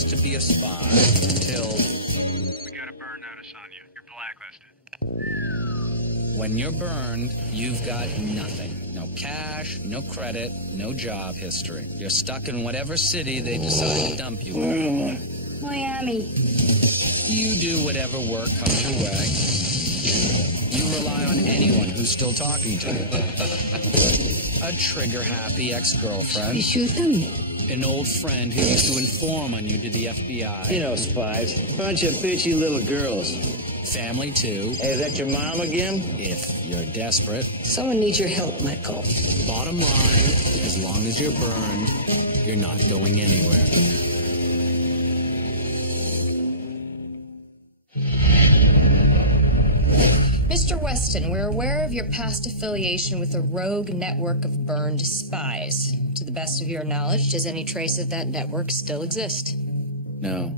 used to be a spy until... We got a burn notice on you. You're blacklisted. When you're burned, you've got nothing. No cash, no credit, no job history. You're stuck in whatever city they decide to dump you in. Miami. You do whatever work comes your way. You rely on anyone who's still talking to you. A trigger-happy ex-girlfriend. You shoot them? An old friend who used to inform on you to the FBI. You know, spies. Bunch of bitchy little girls. Family, too. Hey, is that your mom again? If you're desperate. Someone needs your help, Michael. Bottom line, as long as you're burned, you're not going anywhere. Mr. Weston, we're aware of your past affiliation with a rogue network of burned spies. To the best of your knowledge, does any trace of that network still exist? No.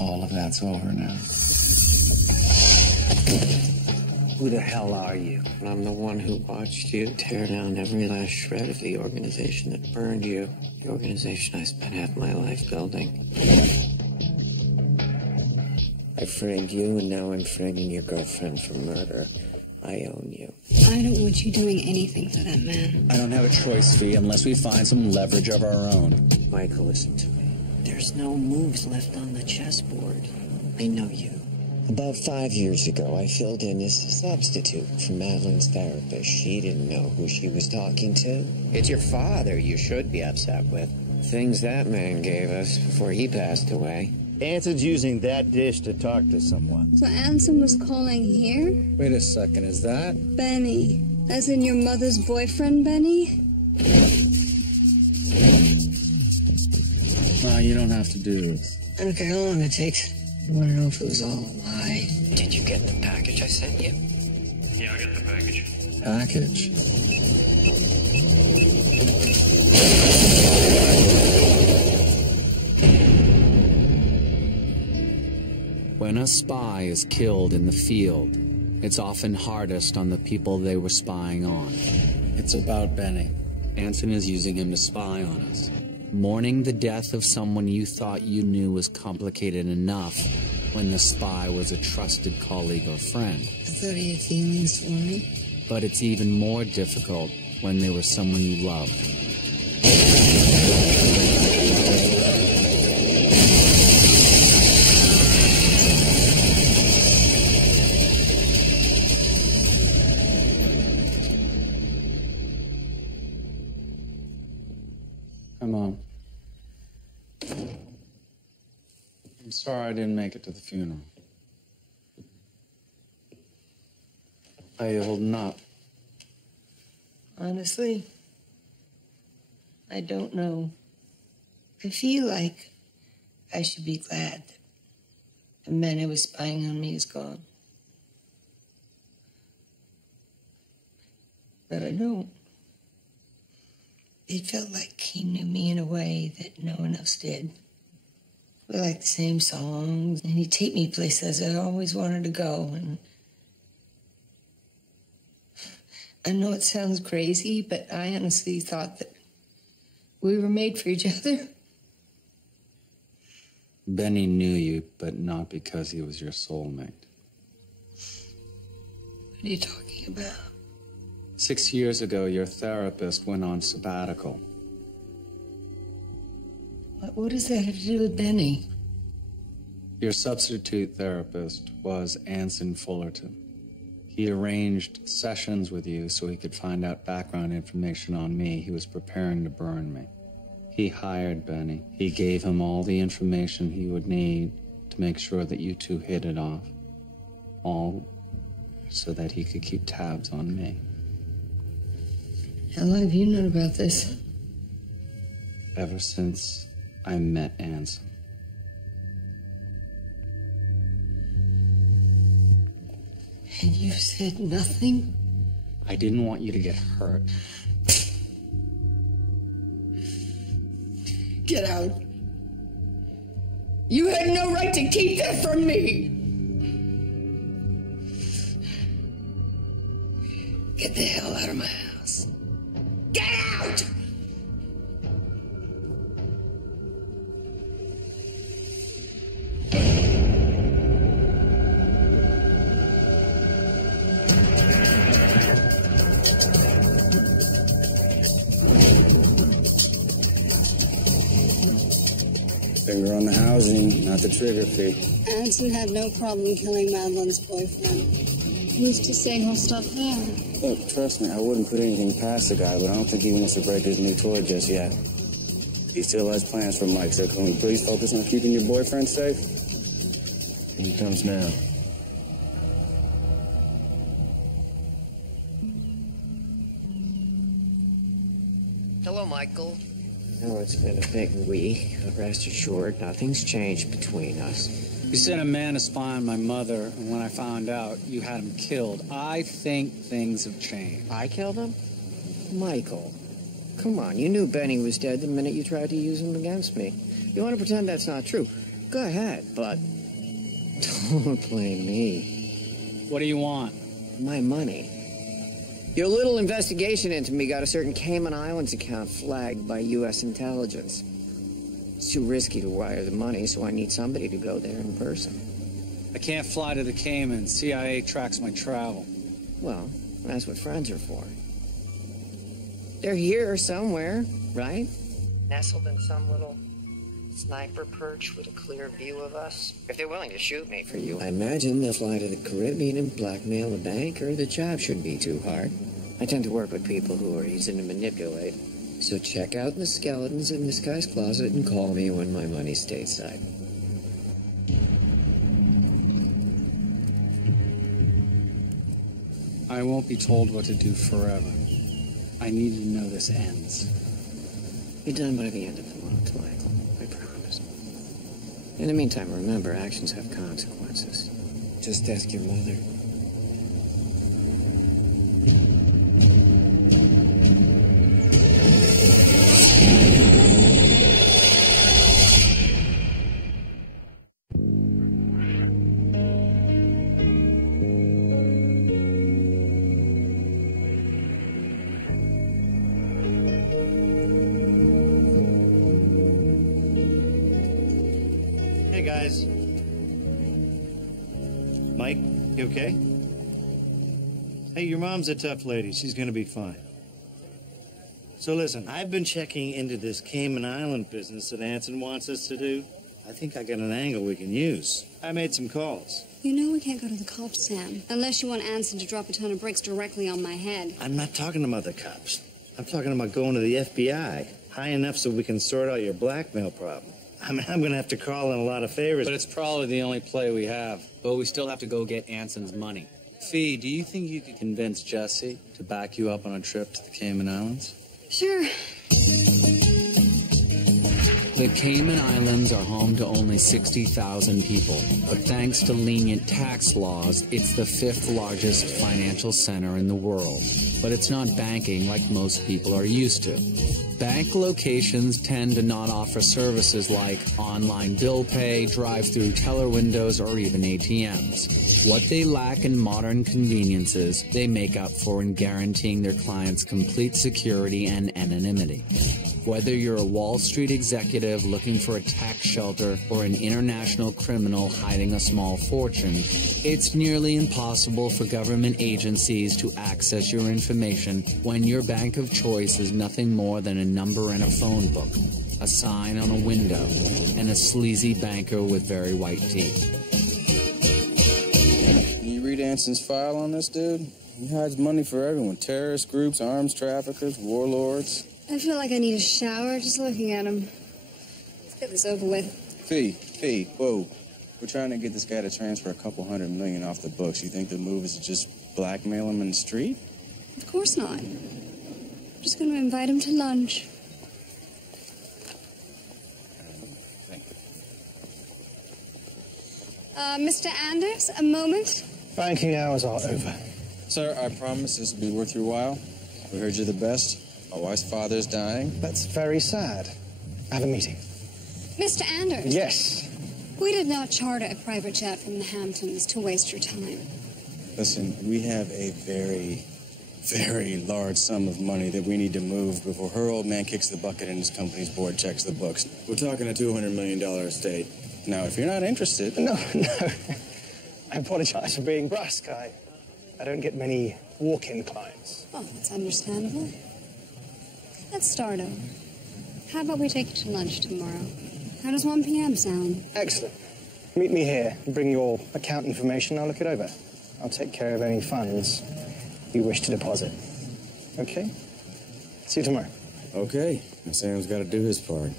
All of that's over now. Who the hell are you? I'm the one who watched you tear down every last shred of the organization that burned you. The organization I spent half my life building. I framed you, and now I'm framing your girlfriend for murder. I own you. I don't want you doing anything for that man. I don't have a choice, Fee, unless we find some leverage of our own. Michael, listen to me. There's no moves left on the chessboard. I know you. About 5 years ago, I filled in as a substitute for Madeline's therapist. She didn't know who she was talking to. It's your father you should be upset with. Things that man gave us before he passed away. Anson's using that dish to talk to someone. So Anson was calling here? Wait a second, is that? Benny. As in your mother's boyfriend, Benny? No, you don't have to do this. I don't care how long it takes. I want to know if it was all a lie. Did you get the package I sent you? Yeah, I got the package. Package? When a spy is killed in the field, it's often hardest on the people they were spying on. It's about Benny. Anson is using him to spy on us. Mourning the death of someone you thought you knew was complicated enough when the spy was a trusted colleague or friend. I thought he had feelings for me. But it's even more difficult when they were someone you loved. Come on. I'm sorry I didn't make it to the funeral. How you holding up? Honestly, I don't know. I feel like I should be glad that the man who was spying on me is gone. But I don't. It felt like he knew me in a way that no one else did. We liked the same songs, and he'd take me places I always wanted to go. And I know it sounds crazy, but I honestly thought that we were made for each other. Benny knew you, but not because he was your soulmate. What are you talking about? 6 years ago, your therapist went on sabbatical. What does that have to do with Benny? Your substitute therapist was Anson Fullerton. He arranged sessions with you so he could find out background information on me. He was preparing to burn me. He hired Benny. He gave him all the information he would need to make sure that you two hit it off. All so that he could keep tabs on me. How long have you known about this? Ever since I met Anson. And you said nothing? I didn't want you to get hurt. Get out. You had no right to keep that from me. Get the hell out of my house. Get out! Finger on the housing, not the trigger fee. Anson had no problem killing Madeline's boyfriend. Who's to say he'll stop there? Look, trust me, I wouldn't put anything past the guy, but I don't think he wants to break his new toy just yet. He still has plans for Mike, so can we please focus on keeping your boyfriend safe? He comes now. Hello, Michael. Oh, it's been a big week. Rest assured, nothing's changed between us. You sent a man to spy on my mother, and when I found out, you had him killed. I think things have changed. I killed him? Michael, come on. You knew Benny was dead the minute you tried to use him against me. You want to pretend that's not true? Go ahead, but don't blame me. What do you want? My money. Your little investigation into me got a certain Cayman Islands account flagged by U.S. intelligence. It's too risky to wire the money, so I need somebody to go there in person. I can't fly to the Cayman. CIA tracks my travel. Well, that's what friends are for. They're here somewhere, right? Nestled in some little sniper perch with a clear view of us. If they're willing to shoot me for you, I imagine they'll fly to the Caribbean and blackmail a bank, or the job shouldn't be too hard. I tend to work with people who are easy to manipulate. So check out the skeletons in this guy's closet and call me when my money's stateside. I won't be told what to do forever. I need to know this ends. Be done by the end of the month, Michael. I promise. In the meantime, remember, actions have consequences. Just ask your mother. Hey, guys. Mike, you okay? Hey, your mom's a tough lady. She's gonna be fine. So listen, I've been checking into this Cayman Island business that Anson wants us to do. I think I got an angle we can use. I made some calls. You know we can't go to the cops, Sam. Unless you want Anson to drop a ton of bricks directly on my head. I'm not talking about the cops. I'm talking about going to the FBI. High enough so we can sort out your blackmail problem. I mean, I'm gonna have to call in a lot of favors. But it's probably the only play we have. But we still have to go get Anson's money. Fee, do you think you could convince Jesse to back you up on a trip to the Cayman Islands? Sure. The Cayman Islands are home to only 60,000 people, but thanks to lenient tax laws, it's the 5th largest financial center in the world. But it's not banking like most people are used to. Bank locations tend to not offer services like online bill pay, drive-through teller windows, or even ATMs. What they lack in modern conveniences, they make up for in guaranteeing their clients complete security and anonymity. Whether you're a Wall Street executive looking for a tax shelter or an international criminal hiding a small fortune, it's nearly impossible for government agencies to access your information when your bank of choice is nothing more than a number in a phone book, a sign on a window, and a sleazy banker with very white teeth. You read Anson's file on this dude? He hides money for everyone. Terrorist groups, arms traffickers, warlords. I feel like I need a shower just looking at him. Let's get this over with. Fee, whoa. We're trying to get this guy to transfer a couple $100 million off the books. You think the move is to just blackmail him in the street? Of course not. I'm just going to invite him to lunch. Mr. Anders, a moment. Banking hours are over. Sir, I promise this will be worth your while. We heard you're the best. My wife's father's dying. That's very sad. I have a meeting. Mr. Anders. Yes. We did not charter a private jet from the Hamptons to waste your time. Listen, we have a very, very large sum of money that we need to move before her old man kicks the bucket and his company's board checks the books. We're talking a $200 million estate. Now, if you're not interested... No. I apologize for being brusque. I don't get many walk-in clients. Oh, that's understandable. Let's start over. How about we take you to lunch tomorrow? How does 1 p.m. sound? Excellent. Meet me here. Bring your account information. I'll look it over. I'll take care of any funds you wish to deposit. Okay? See you tomorrow. Okay. Now Sam's got to do his part.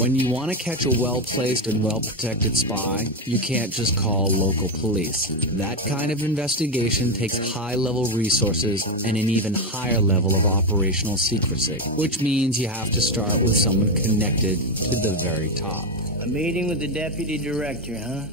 When you want to catch a well-placed and well-protected spy, you can't just call local police. That kind of investigation takes high-level resources and an even higher level of operational secrecy, which means you have to start with someone connected to the very top. A meeting with the deputy director, huh?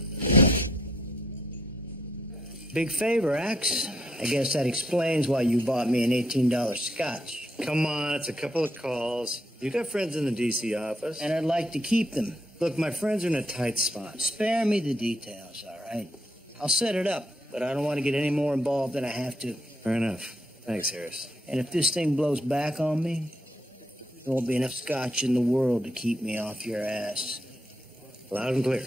Big favor, Axe. I guess that explains why you bought me an $18 scotch. Come on, it's a couple of calls. You got friends in the D.C. office? And I'd like to keep them. Look, my friends are in a tight spot. Spare me the details, all right? I'll set it up, but I don't want to get any more involved than I have to. Fair enough. Thanks, Harris. And if this thing blows back on me, there won't be enough scotch in the world to keep me off your ass. Loud and clear.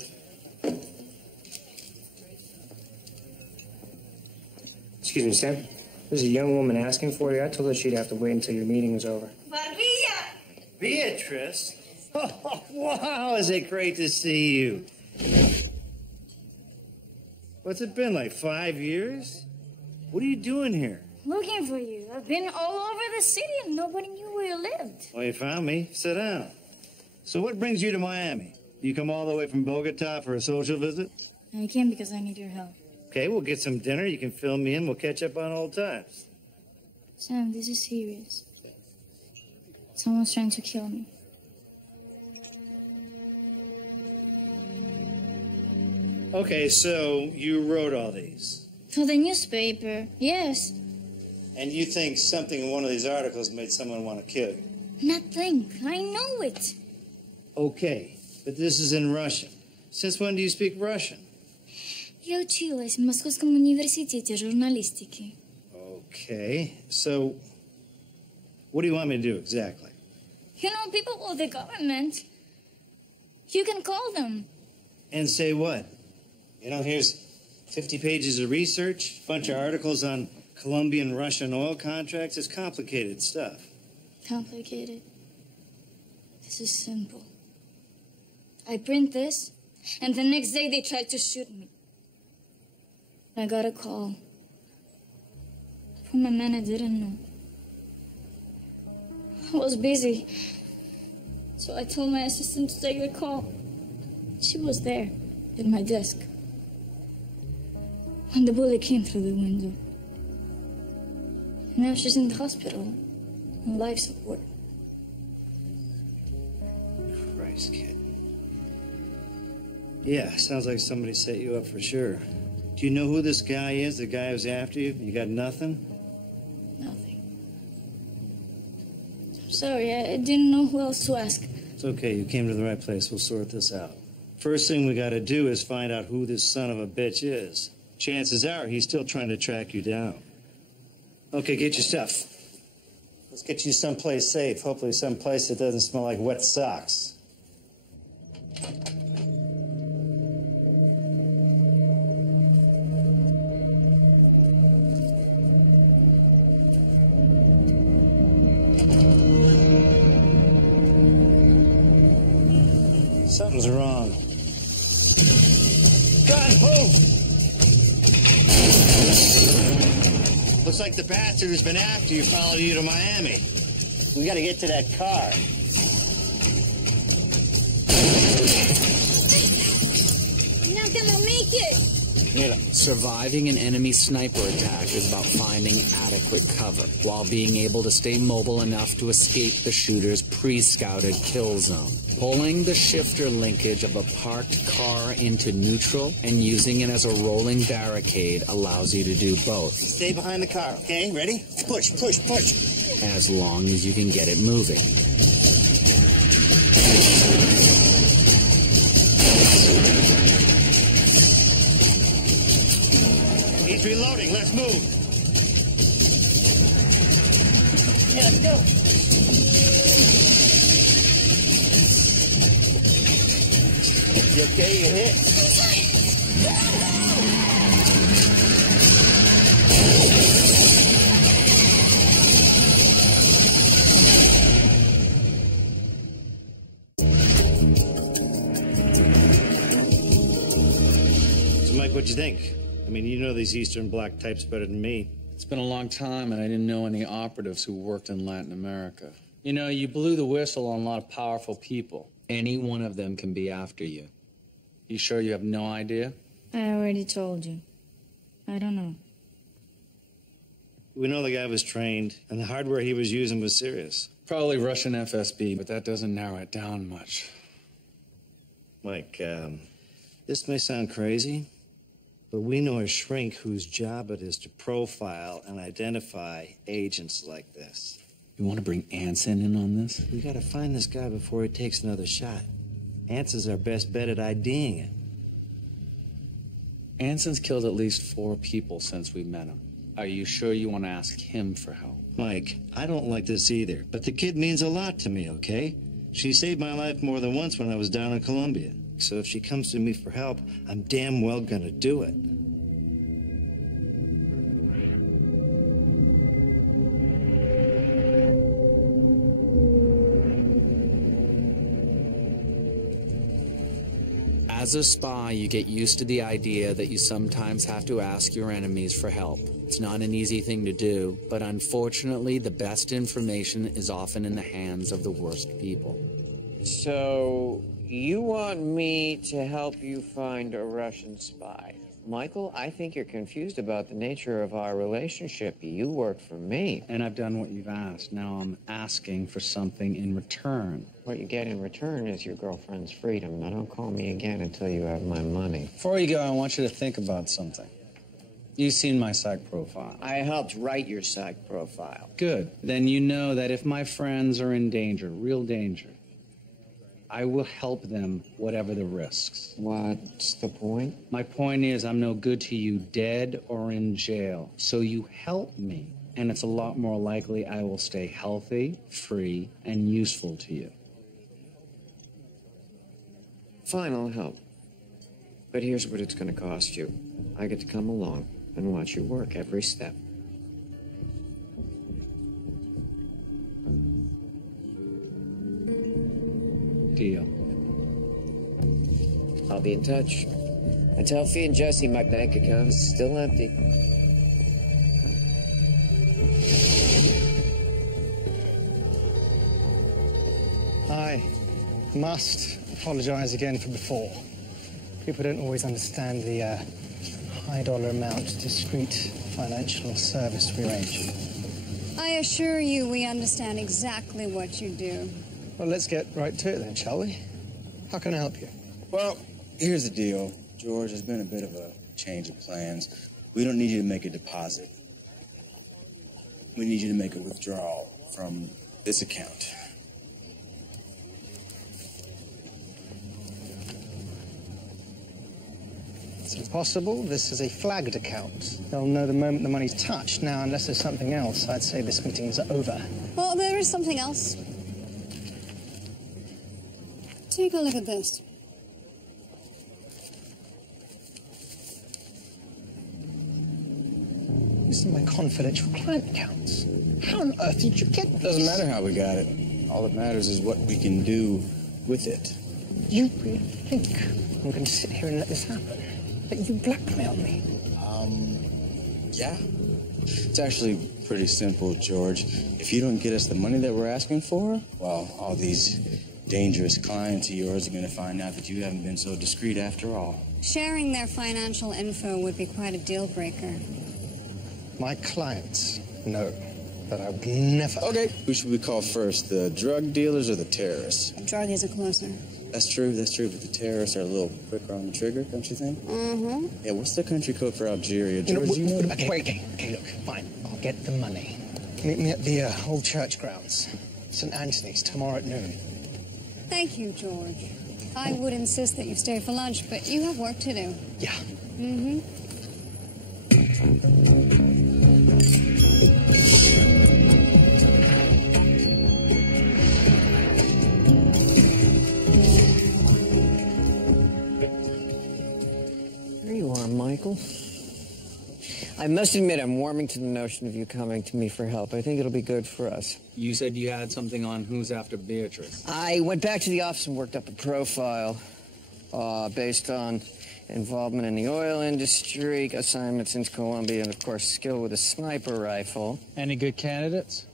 Excuse me, Sam. There's a young woman asking for you. I told her she'd have to wait until your meeting was over. Beatrice? Oh, wow, is it great to see you. What's it been, like 5 years? What are you doing here? Looking for you. I've been all over the city and nobody knew where you lived. Well, you found me. Sit down. So what brings you to Miami? You come all the way from Bogota for a social visit? I came because I need your help. Okay, we'll get some dinner. You can fill me in. We'll catch up on old times. Sam, this is serious. Someone's trying to kill me. Okay, so you wrote all these. For the newspaper, yes. And you think something in one of these articles made someone want to kill you? Nothing. I know it. Okay, but this is in Russian. Since when do you speak Russian? Я училась в Московском университете журналистики. Okay, so what do you want me to do exactly? You know, people of the government. You can call them. And say what? You know, here's 50 pages of research, a bunch of articles on Colombian Russian oil contracts. It's complicated stuff. Complicated. This is simple. I print this, and the next day they tried to shoot me. I got a call from a man I didn't know. I was busy, so I told my assistant to take the call. She was there, at my desk, when the bullet came through the window. Now she's in the hospital, on life support. Christ, kid. Yeah, sounds like somebody set you up for sure. Do you know who this guy is, the guy who's after you? You got nothing? Nothing. I'm sorry, I didn't know who else to ask. It's okay, you came to the right place. We'll sort this out. First thing we gotta do is find out who this son of a bitch is. Chances are he's still trying to track you down. Okay, get your stuff. Let's get you someplace safe. Hopefully someplace that doesn't smell like wet socks. Something's wrong. God, move! Looks like the bastard who's been after you followed you to Miami. We gotta get to that car. I'm not gonna make it! Surviving an enemy sniper attack is about finding adequate cover, while being able to stay mobile enough to escape the shooter's pre-scouted kill zone. Pulling the shifter linkage of a parked car into neutral and using it as a rolling barricade allows you to do both. Stay behind the car, okay? Ready? Push, push, push. As long as you can get it moving. He's reloading. Let's move. Yeah, let's go. You okay? You hit? Mike, what'd you think? I mean, you know these Eastern Bloc types better than me. It's been a long time, and I didn't know any operatives who worked in Latin America. You know, you blew the whistle on a lot of powerful people. Any one of them can be after you. You sure you have no idea? I already told you. I don't know. We know the guy was trained, and the hardware he was using was serious. Probably Russian FSB, but that doesn't narrow it down much. Mike, this may sound crazy, but we know a shrink whose job it is to profile and identify agents like this. You want to bring Anson in on this? We gotta find this guy before he takes another shot. Anson's our best bet at IDing it. Anson's killed at least 4 people since we met him. Are you sure you want to ask him for help? Mike, I don't like this either, but the kid means a lot to me, okay? She saved my life more than once when I was down in Colombia. So if she comes to me for help, I'm damn well gonna do it. As a spy, you get used to the idea that you sometimes have to ask your enemies for help. It's not an easy thing to do, but unfortunately, the best information is often in the hands of the worst people. So, you want me to help you find a Russian spy? Michael, I think you're confused about the nature of our relationship. You work for me. And I've done what you've asked. Now I'm asking for something in return. What you get in return is your girlfriend's freedom. Now, don't call me again until you have my money. Before you go, I want you to think about something. You've seen my psych profile. I helped write your psych profile. Good. Then you know that if my friends are in danger, real danger, I will help them, whatever the risks. What's the point? My point is, I'm no good to you dead or in jail. So you help me, and it's a lot more likely I will stay healthy, free, and useful to you. Fine, I'll help. But here's what it's going to cost you. I get to come along and watch you work every step. Deal. I'll be in touch. And tell Fee and Jesse my bank account is still empty. I must apologize again for before. People don't always understand the high-dollar amount discreet financial service we arrange. I assure you we understand exactly what you do. Well, let's get right to it then, shall we? How can I help you? Well, here's the deal, George. There's been a bit of a change of plans. We don't need you to make a deposit. We need you to make a withdrawal from this account. It's impossible. This is a flagged account. They'll know the moment the money's touched. Now, unless there's something else, I'd say this meeting's over. Well, there is something else. Take a look at this. These are my confidential client accounts. How on earth did you get this? Doesn't matter how we got it. All that matters is what we can do with it. You really think I'm going to sit here and let this happen? That you blackmail me? Yeah. It's actually pretty simple, George. If you don't get us the money that we're asking for, well, all these dangerous clients of yours are going to find out that you haven't been so discreet after all. Sharing their financial info would be quite a deal breaker. My clients know that I would never... Okay, who should we call first, the drug dealers or the terrorists? Drug is a closer. That's true, but the terrorists are a little quicker on the trigger, don't you think? Mm-hmm. Yeah, what's the country code for Algeria? George, Okay, look, fine. I'll get the money. Meet me at the old church grounds. St. Anthony's, tomorrow at noon. Thank you, George. I would insist that you stay for lunch, but you have work to do. Yeah. Mm-hmm. There you are, Michael. I must admit, I'm warming to the notion of you coming to me for help. I think it'll be good for us. You said you had something on who's after Beatrice. I went back to the office and worked up a profile based on Involvement in the oil industry, assignments in Colombia, and of course, skill with a sniper rifle. Any good candidates?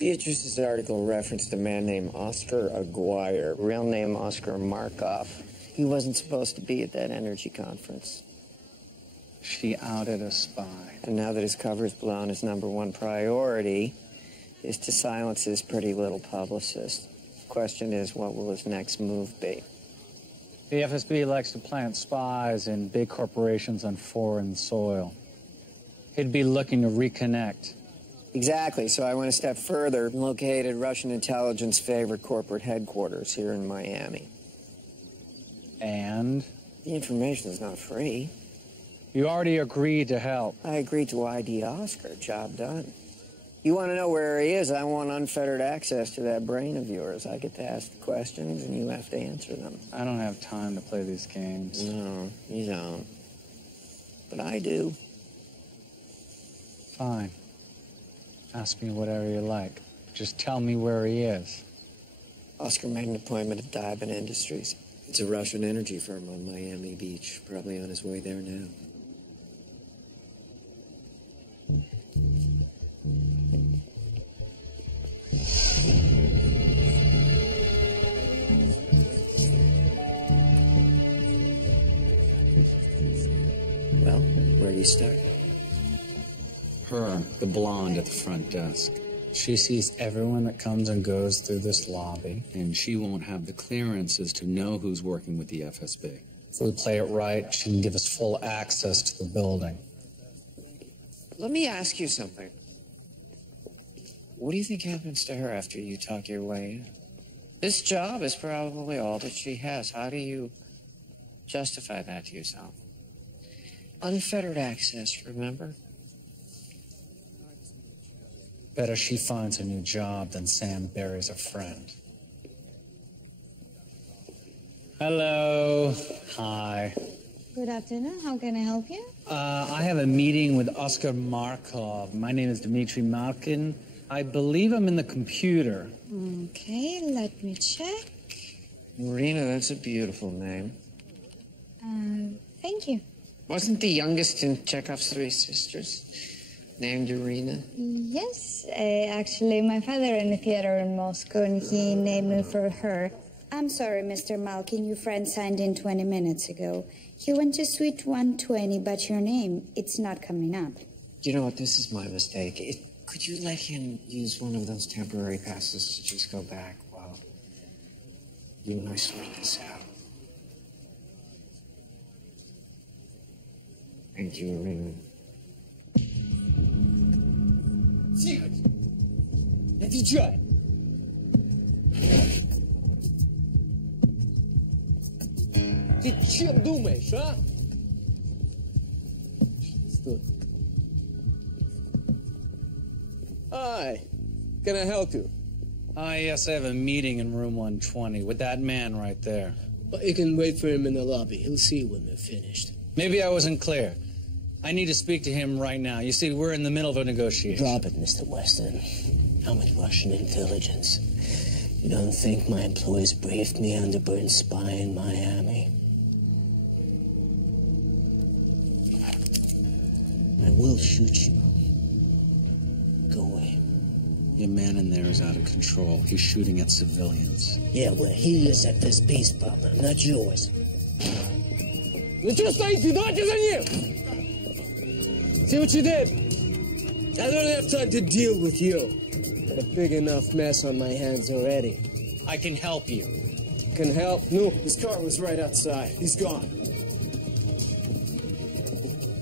Beatrice's article referenced a man named Oscar Aguirre, real name Oscar Markov. He wasn't supposed to be at that energy conference. She outed a spy. And now that his cover is blown, his #1 priority is to silence his pretty little publicist. The question is, what will his next move be? The FSB likes to plant spies in big corporations on foreign soil. He'd be looking to reconnect. Exactly, so I went a step further and located Russian intelligence favorite corporate headquarters here in Miami. And? The information is not free. You already agreed to help. I agreed to ID Oscar. Job done. You want to know where he is? I want unfettered access to that brain of yours. I get to ask the questions, and you have to answer them. I don't have time to play these games. No, you don't. But I do. Fine. Ask me whatever you like. Just tell me where he is. Oscar made an appointment at Diamond Industries. It's a Russian energy firm on Miami Beach. Probably on his way there now. Well, where do you start? Her, the blonde at the front desk. She sees everyone that comes and goes through this lobby, and she won't have the clearances to know who's working with the FSB. If we play it right, she can give us full access to the building. Let me ask you something. What do you think happens to her after you talk your way in? This job is probably all that she has. How do you justify that to yourself? Unfettered access, remember? Better she finds a new job than Sam buries a friend. Hello. Hi. Good afternoon. How can I help you? I have a meeting with Oscar Markov. My name is Dmitry Malkin. I believe I'm in the computer. Okay, let me check. Marina, that's a beautiful name. Thank you. Wasn't the youngest in Chekhov's Three Sisters named Irina? Yes, actually, my father ran a theater in Moscow, and he named me for her. I'm sorry, Mr. Malkin, your friend signed in 20 minutes ago. He went to suite 120, but your name, it's not coming up. You know what, this is my mistake. Could you let him use one of those temporary passes to just go back while you and I sort this out? Thank you, Irina. Тихо! Отвечай! Ты чем думаешь, а? Стой. Hi. Can I help you? Yes, I have a meeting in room 120 with that man right there. Well, you can wait for him in the lobby. He'll see you when they're finished. Maybe I wasn't clear. I need to speak to him right now. You see, we're in the middle of a negotiation. Drop it, Mr. Weston. I'm with Russian intelligence. You don't think my employees briefed me on the Burn spy in Miami? I will shoot you. Go away. Your man in there is out of control. He's shooting at civilians. Yeah, well, he is at this beast problem, not yours. Ну что стоите? Давайте за ним! See what you did? I don't have time to deal with you. Got a big enough mess on my hands already. I can help you. Can help? No, his car was right outside. He's gone.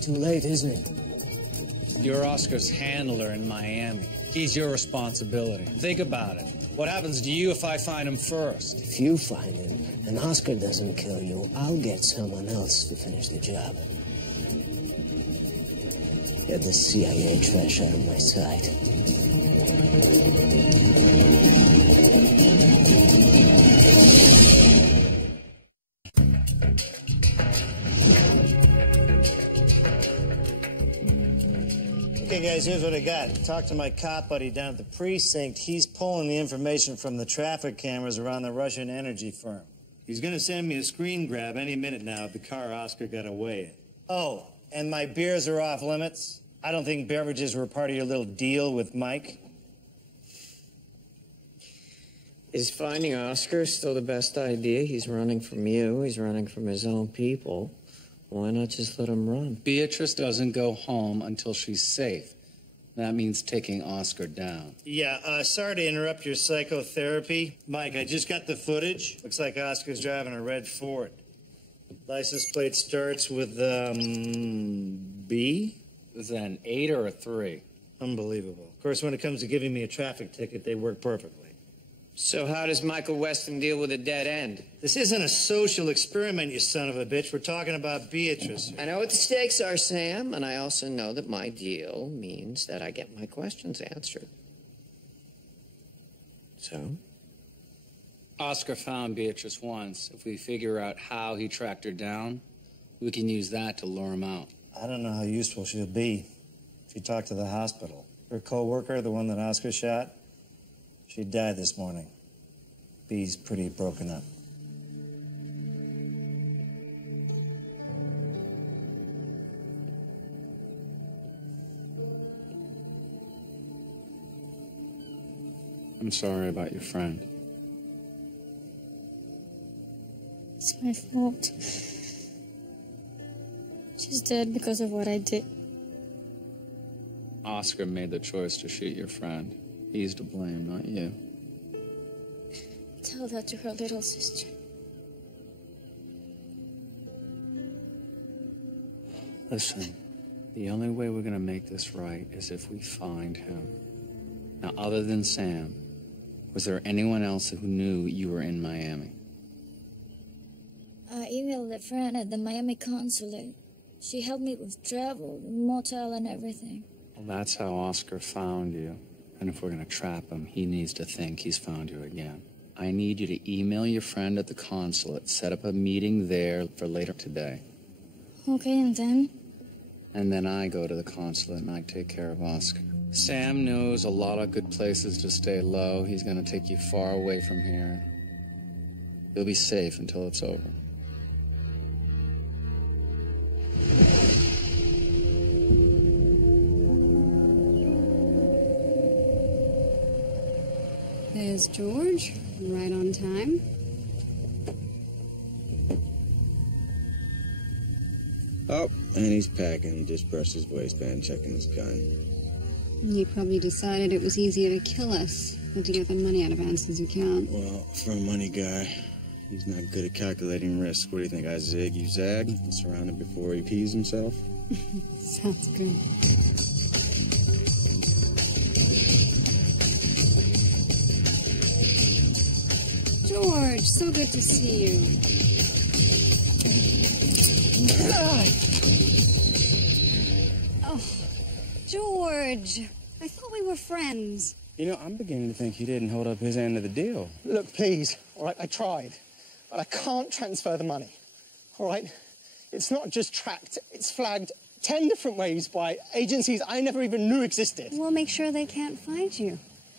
Too late, isn't it? You're Oscar's handler in Miami. He's your responsibility. Think about it. What happens to you if I find him first? If you find him, and Oscar doesn't kill you, I'll get someone else to finish the job. Get the CIA trash out of my sight. Okay, guys, here's what I got. Talked to my cop buddy down at the precinct. He's pulling the information from the traffic cameras around the Russian energy firm. He's gonna send me a screen grab any minute now of the car Oscar got away in. Oh, and my beers are off limits. I don't think beverages were part of your little deal with Mike. Is finding Oscar still the best idea? He's running from you. He's running from his own people. Why not just let him run? Beatrice doesn't go home until she's safe. That means taking Oscar down. Yeah, sorry to interrupt your psychotherapy. Mike, I just got the footage. Looks like Oscar's driving a red Ford. License plate starts with, B? Is that an 8 or a 3? Unbelievable. Of course, when it comes to giving me a traffic ticket, they work perfectly. So how does Michael Weston deal with a dead end? This isn't a social experiment, you son of a bitch. We're talking about Beatrice. I know what the stakes are, Sam, and I also know that my deal means that I get my questions answered. So? Oscar found Beatrice once. If we figure out how he tracked her down, we can use that to lure him out. I don't know how useful she'll be. If you talk to the hospital. Her co-worker, the one that Oscar shot, she died this morning. B's pretty broken up. I'm sorry about your friend. It's my fault. She's dead because of what I did. Oscar made the choice to shoot your friend. He's to blame, not you. Tell that to her little sister. Listen, the only way we're gonna make this right is if we find him. Now, other than Sam, was there anyone else who knew you were in Miami? I emailed a friend at the Miami consulate. She helped me with travel, motel, and everything. Well, that's how Oscar found you. And if we're gonna trap him, he needs to think he's found you again. I need you to email your friend at the consulate, set up a meeting there for later today. Okay, and then? And then I go to the consulate and I take care of Oscar. Sam knows a lot of good places to stay low. He's gonna take you far away from here. You'll be safe until it's over. There's George, right on time. Oh, and he's packing. He just brushed his waistband, checking his gun. He probably decided it was easier to kill us than to get the money out of Anson's account. Well, for a money guy, he's not good at calculating risk. What do you think? I zig, you zag? Surround him before he pees himself? Sounds good. George, so good to see you. Oh, George, I thought we were friends. You know, I'm beginning to think he didn't hold up his end of the deal. Look, please, all right, I tried, but I can't transfer the money, all right? It's not just tracked, it's flagged 10 different ways by agencies I never even knew existed. We'll make sure they can't find you.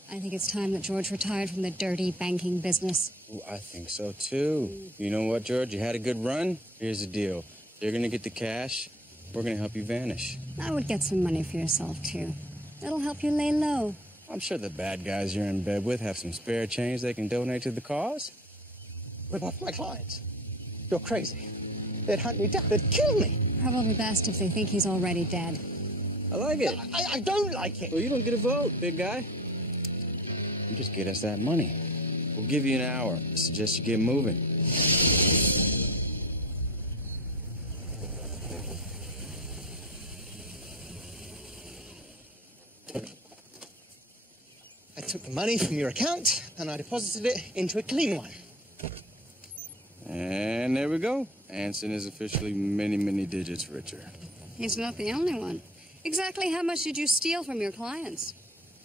I think it's time that George retired from the dirty banking business. Ooh, I think so, too. You know what, George? You had a good run. Here's the deal. You're going to get the cash. We're going to help you vanish. I would get some money for yourself, too. That'll help you lay low. I'm sure the bad guys you're in bed with have some spare change they can donate to the cause. What about my clients? You're crazy. They'd hunt me down. They'd kill me. Probably best if they think he's already dead. I like it. I don't like it. Well, you don't get a vote, big guy. You just get us that money. We'll give you an hour. I suggest you get moving. I took the money from your account and I deposited it into a clean one. And there we go. Anson is officially many, many digits richer. He's not the only one. Exactly how much did you steal from your clients?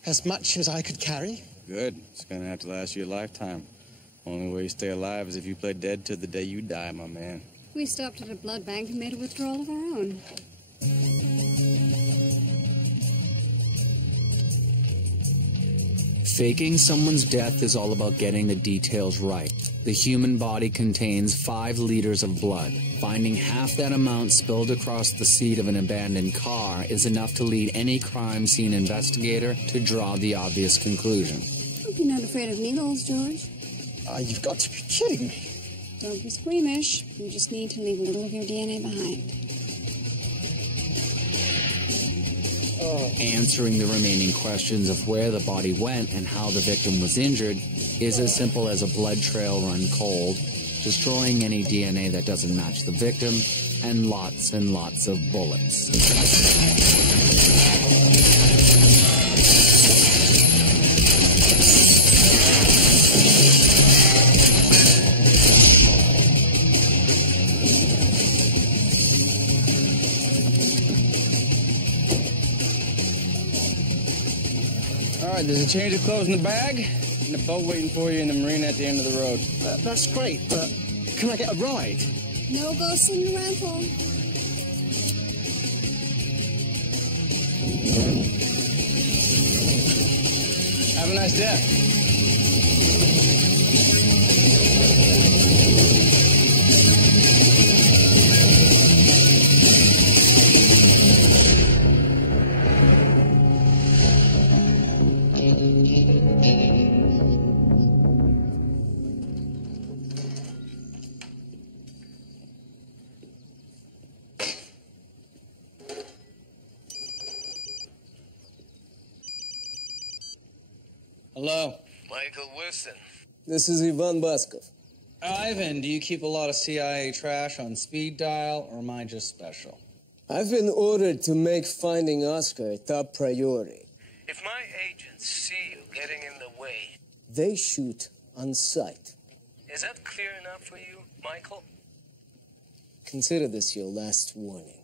As much as I could carry. Good. It's gonna have to last you a lifetime. Only way you stay alive is if you play dead till the day you die, my man. We stopped at a blood bank and made a withdrawal of our own. Faking someone's death is all about getting the details right. The human body contains 5 liters of blood. Finding half that amount spilled across the seat of an abandoned car is enough to lead any crime scene investigator to draw the obvious conclusion. Hope you're not afraid of needles, George. You've got to be kidding me. Don't be squeamish. You just need to leave a little of your DNA behind. Answering the remaining questions of where the body went and how the victim was injured is as simple as a blood trail run cold, destroying any DNA that doesn't match the victim, and lots of bullets. All right, there's a change of clothes in the bag and a boat waiting for you in the marina at the end of the road. That's great, but can I get a ride? No ghosts in the rental. Have a nice day. Hello. Michael Wilson. This is Ivan Baskov. Ivan, do you keep a lot of CIA trash on speed dial, or am I just special? I've been ordered to make finding Oscar a top priority. If my agents see you getting in the way, They shoot on sight. is that clear enough for you, Michael? Consider this your last warning.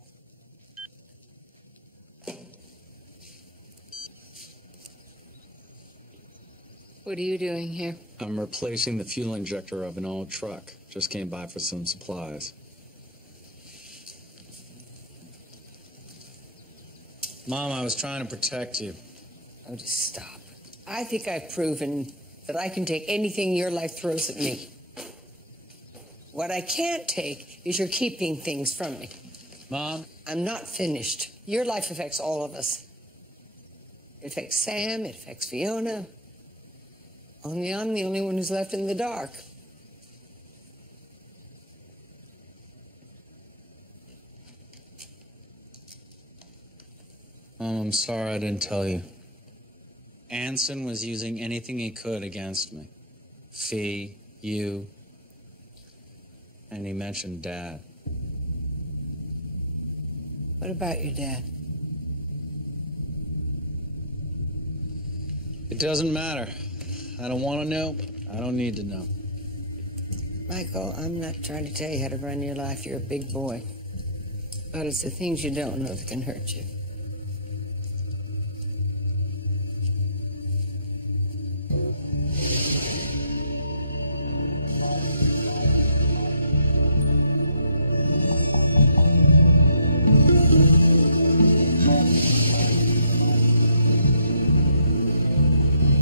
What are you doing here? I'm replacing the fuel injector of an old truck. Just came by for some supplies. Mom, I was trying to protect you. Oh, just stop. I think I've proven that I can take anything your life throws at me. What I can't take is your keeping things from me. Mom? I'm not finished. Your life affects all of us. It affects Sam, it affects Fiona. Only I'm the only one who's left in the dark. Mom, I'm sorry I didn't tell you. Anson was using anything he could against me. Fee, you, and he mentioned Dad. What about your dad? It doesn't matter. I don't want to know. I don't need to know. Michael, I'm not trying to tell you how to run your life. You're a big boy. But it's the things you don't know that can hurt you.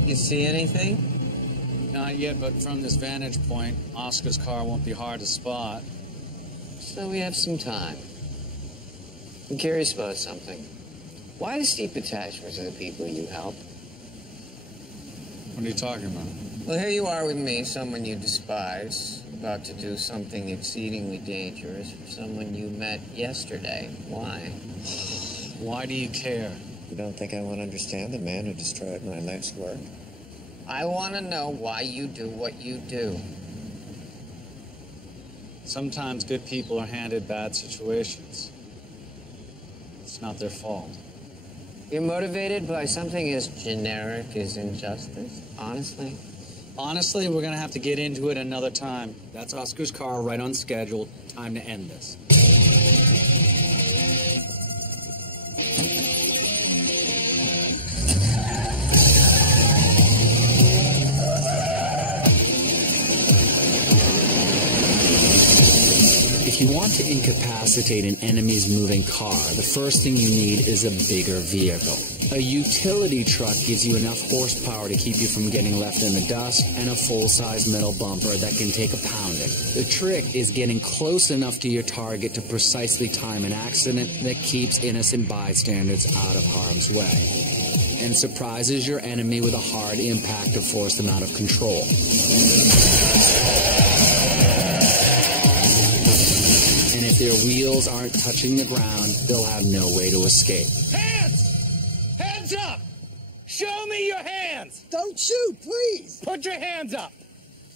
You see anything? Not yet, but from this vantage point, Oscar's car won't be hard to spot. So we have some time. I'm curious about something. Why the steep attachment to the people you help? What are you talking about? Well, here you are with me, someone you despise, about to do something exceedingly dangerous for someone you met yesterday. Why? Why do you care? You don't think I want to understand the man who destroyed my life's work? I want to know why you do what you do. Sometimes good people are handed bad situations. It's not their fault. You're motivated by something as generic as injustice? Honestly? Honestly, we're gonna have to get into it another time. That's Oscar's car, right on schedule. Time to end this. If you want to incapacitate an enemy's moving car, the first thing you need is a bigger vehicle. A utility truck gives you enough horsepower to keep you from getting left in the dust, and a full-size metal bumper that can take a pounding. The trick is getting close enough to your target to precisely time an accident that keeps innocent bystanders out of harm's way, and surprises your enemy with a hard impact to force them out of control. And if their wheels aren't touching the ground, they'll have no way to escape. Hands up! Show me your hands! Don't shoot, please! Put your hands up!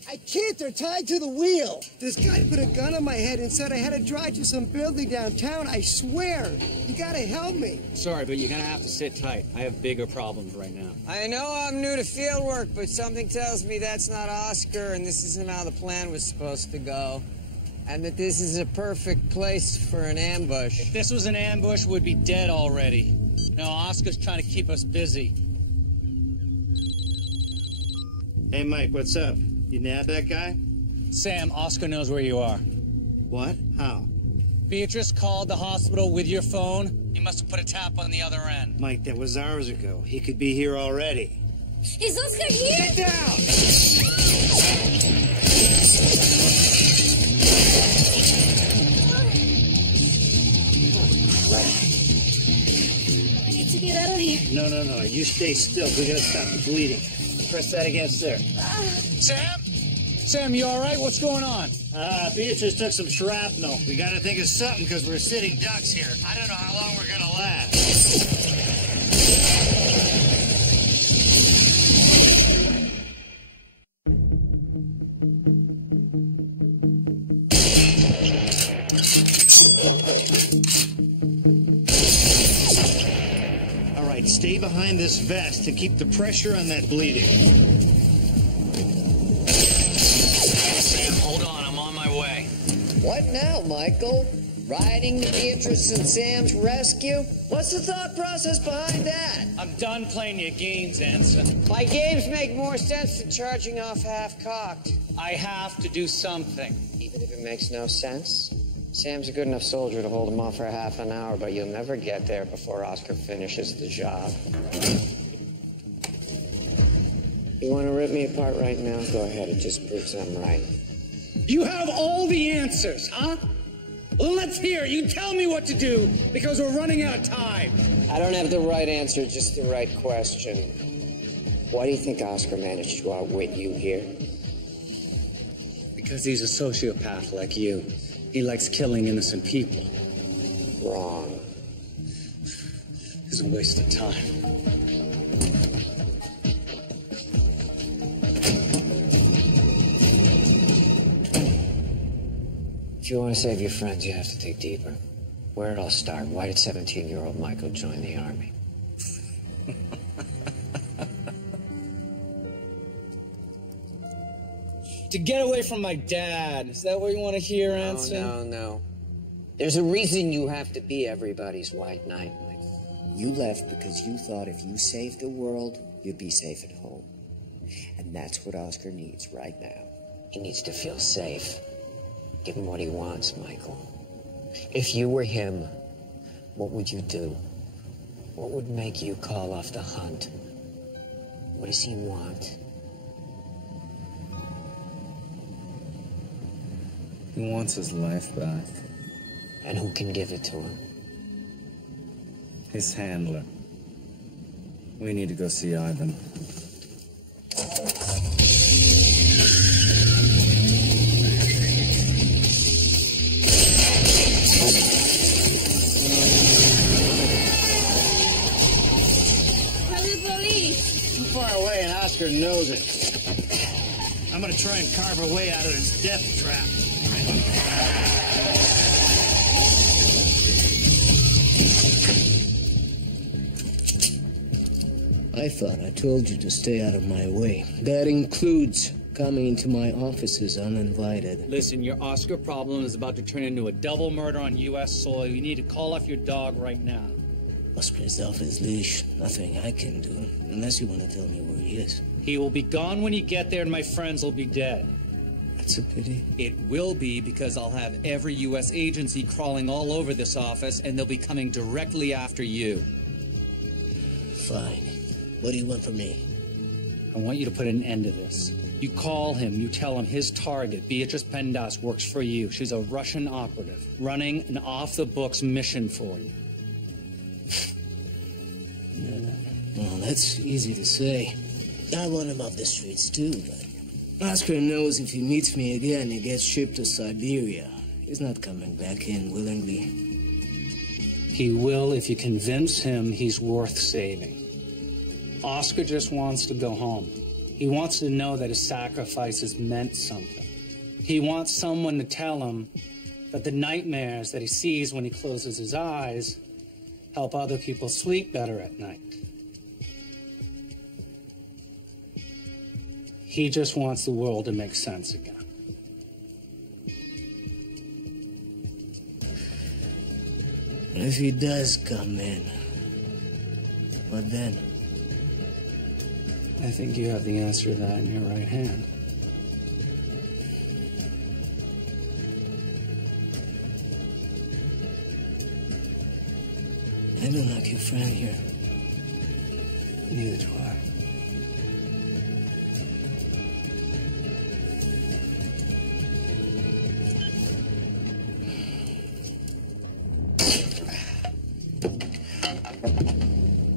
I can't, they're tied to the wheel. This guy put a gun on my head and said I had to drive to some building downtown. I swear. You gotta help me. Sorry, but you're gonna have to sit tight. I have bigger problems right now. I know I'm new to field work, but something tells me that's not Oscar, and this isn't how the plan was supposed to go. And that this is a perfect place for an ambush. If this was an ambush, we'd be dead already. No, Oscar's trying to keep us busy. Hey, Mike, what's up? You nabbed that guy? Sam, Oscar knows where you are. What? How? Beatrice called the hospital with your phone. You must have put a tap on the other end. Mike, that was hours ago. He could be here already. Is Oscar here? Get down! I need to get out of here. No. You stay still. We gotta stop the bleeding. Press that against there. Sam? Sam, you all right? What's going on? Beatrice took some shrapnel. We gotta think of something because we're sitting ducks here. I don't know how long we're gonna last. All right, stay behind this vest to keep the pressure on that bleeding. Sam, hold on. I'm on my way. What now, Michael? Riding to Beatrice and Sam's rescue? What's the thought process behind that? I'm done playing your games, Anson. My games make more sense than charging off half-cocked. I have to do something. Even if it makes no sense? Sam's a good enough soldier to hold him off for a half an hour, but you'll never get there before Oscar finishes the job. You want to rip me apart right now? Go ahead, it just proves I'm right. You have all the answers, huh? Well, let's hear it. You tell me what to do, because we're running out of time. I don't have the right answer, just the right question. Why do you think Oscar managed to outwit you here? Because he's a sociopath like you. He likes killing innocent people. Wrong. It's a waste of time. If you want to save your friends, you have to dig deeper. Where it all start? Why did 17-year-old Michael join the army? To get away from my dad. Is that what you want to hear, Anson? No. There's a reason you have to be everybody's white knight, Michael. You left because you thought if you saved the world, you'd be safe at home. And that's what Oscar needs right now. He needs to feel safe. Give him what he wants, Michael. If you were him, what would you do? What would make you call off the hunt? What does he want? He wants his life back. And who can give it to him? His handler. We need to go see Ivan. Too far away and Oscar knows it. I'm gonna try and carve our way out of this death trap. I thought I told you to stay out of my way. That includes coming into my offices uninvited. Listen, your Oscar problem is about to turn into a double murder on U.S. soil. You need to call off your dog right now. Oscar's off his leash. Nothing I can do, unless you want to tell me where he is. He will be gone when you get there, and my friends will be dead. That's a pity. It will be, because I'll have every U.S. agency crawling all over this office, and they'll be coming directly after you. Fine. What do you want from me? I want you to put an end to this. You call him, you tell him his target, Beatrice Pendas, works for you. She's a Russian operative, running an off-the-books mission for you. Well, that's easy to say. I want him off the streets, too, but Oscar knows if he meets me again, he gets shipped to Siberia. He's not coming back in willingly. He will if you convince him he's worth saving. Oscar just wants to go home. He wants to know that his sacrifices meant something. He wants someone to tell him that the nightmares that he sees when he closes his eyes help other people sleep better at night. He just wants the world to make sense again. If he does come in, what then? I think you have the answer to that in your right hand. I don't like your friend here. Neither do I.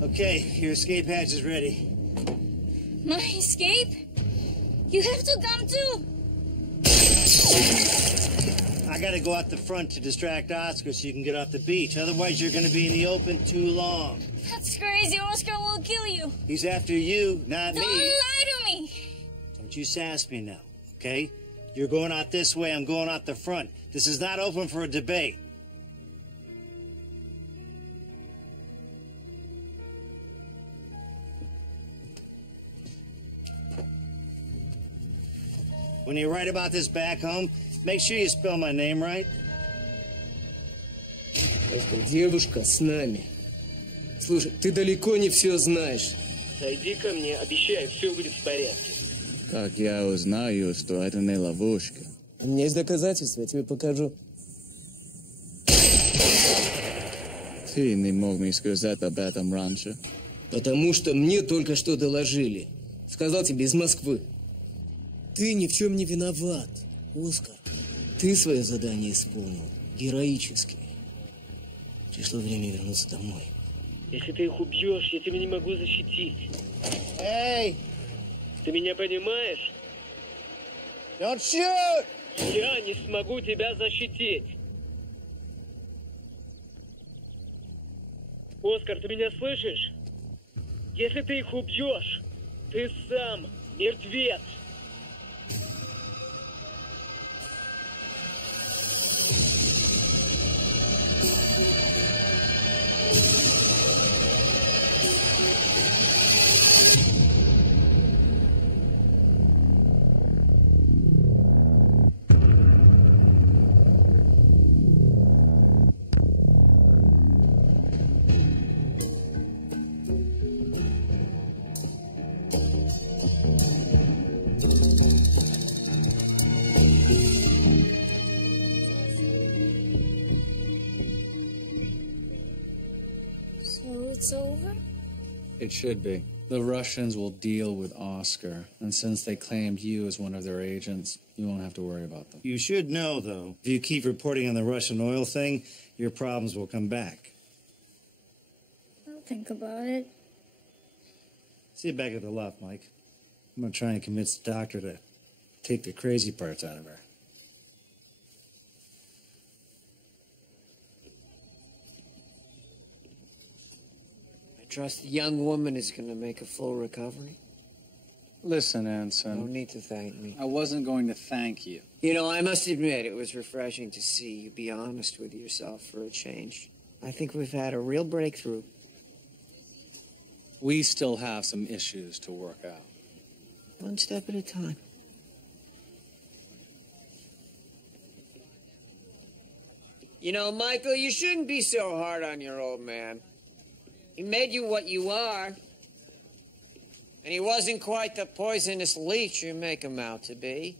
Okay, your escape hatch is ready. My escape? You have to come too. I gotta go out the front to distract Oscar so you can get off the beach. Otherwise, you're gonna be in the open too long. That's crazy. Oscar will kill you. He's after you, not Don't me. lie to me. Don't you sass me now, okay? You're going out this way, I'm going out the front. This is not open for a debate. When you write about this back home, make sure you spell my name right. Эта девушка с нами. Слушай, ты далеко не все знаешь. Зайди ко мне, обещаю, все будет в порядке. Как я узнаю, что это не ловушка? У меня есть доказательства, я тебе покажу. Ты не мог мне сказать об этом раньше? Потому что мне только что доложили. Сказал тебе из Москвы. Ты ни в чем не виноват, Оскар. Ты свое задание исполнил героически. Пришло время вернуться домой. Если ты их убьешь, я тебя не могу защитить. Эй! Ты меня понимаешь? Don't shoot! Я не смогу тебя защитить. Оскар, ты меня слышишь? Если ты их убьешь, ты сам мертвец. It's over? It should be. The Russians will deal with Oscar, and since they claimed you as one of their agents, you won't have to worry about them. You should know, though, if you keep reporting on the Russian oil thing, your problems will come back. I'll think about it. See you back at the loft, Mike. I'm gonna try and convince the doctor to take the crazy parts out of her. Trust the young woman is going to make a full recovery? Listen, Anson. No need to thank me. I wasn't going to thank you. You know, I must admit, it was refreshing to see you be honest with yourself for a change. I think we've had a real breakthrough. We still have some issues to work out. One step at a time. You know, Michael, you shouldn't be so hard on your old man. He made you what you are. And he wasn't quite the poisonous leech you make him out to be.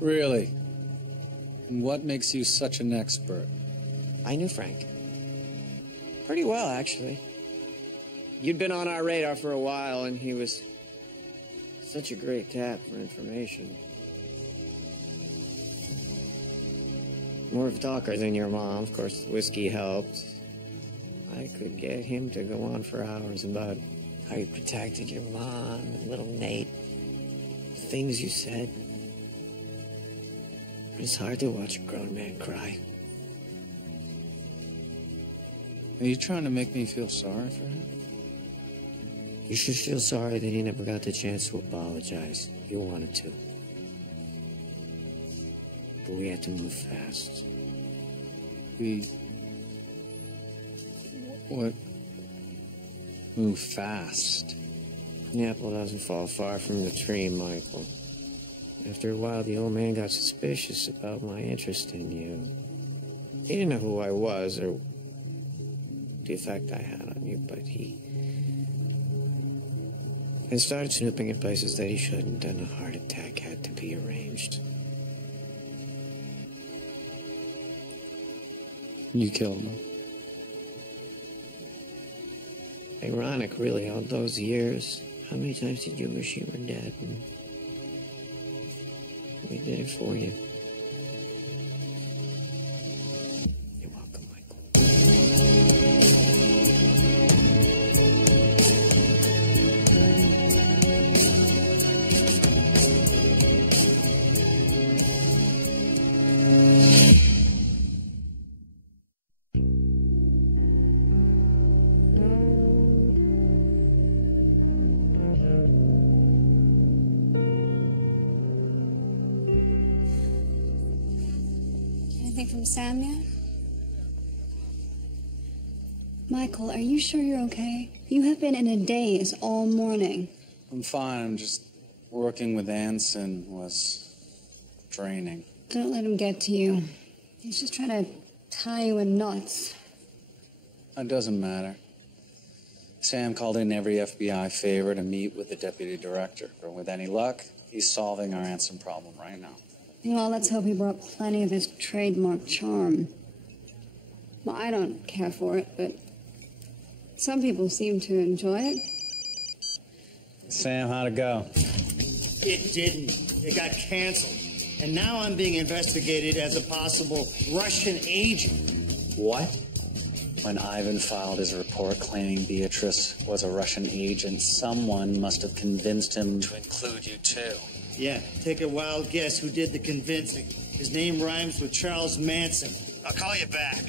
Really? And what makes you such an expert? I knew Frank. Pretty well, actually. You'd been on our radar for a while, and he was such a great tap for information. More of a talker than your mom. Of course, the whiskey helped. I could get him to go on for hours about how you protected your mom and little Nate. Things you said. It's hard to watch a grown man cry. Are you trying to make me feel sorry for him? You should feel sorry that he never got the chance to apologize. You wanted to. But we had to move fast. What? Move fast? The apple doesn't fall far from the tree, Michael. After a while, the old man got suspicious about my interest in you. He didn't know who I was or the effect I had on you, but he started snooping in places that he shouldn't, and a heart attack had to be arranged. You killed him. Ironic, really, all those years. How many times did you wish you were dead? And we did it for you. You're welcome, Michael. Anything from Sam yet? Michael, are you sure you're okay? You have been in a daze all morning. I'm fine. I'm just working with Anson was draining. Don't let him get to you. He's just trying to tie you in knots. It doesn't matter. Sam called in every FBI favor to meet with the deputy director. But with any luck, he's solving our Anson problem right now. Well, let's hope he brought plenty of his trademark charm. Well, I don't care for it, but some people seem to enjoy it. Sam, how'd it go? It didn't. It got canceled. And now I'm being investigated as a possible Russian agent. What? When Ivan filed his report claiming Beatrice was a Russian agent, someone must have convinced him to include you too. Yeah, take a wild guess who did the convincing. His name rhymes with Charles Manson. I'll call you back.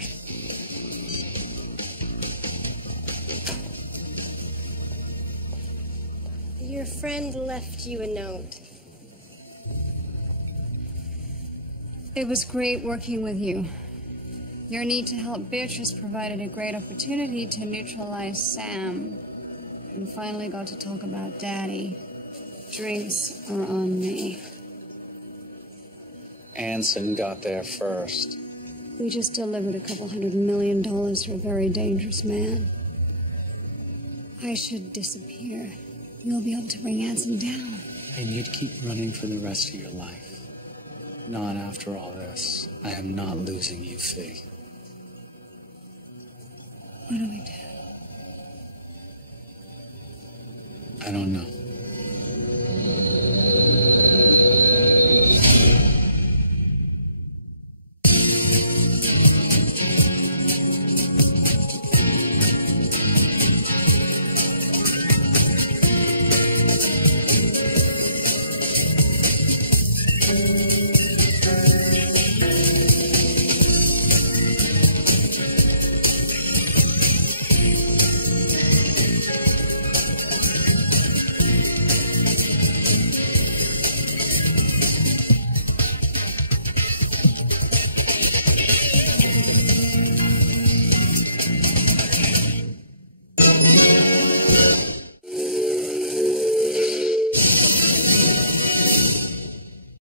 Your friend left you a note. It was great working with you. Your need to help Beatrice provided a great opportunity to neutralize Sam. And finally got to talk about Daddy. Drinks are on me. Anson got there first. We just delivered $200 million to a very dangerous man. I should disappear. You'll be able to bring Anson down. And you'd keep running for the rest of your life. Not after all this. I am not losing you, Fee. What do we do? I don't know.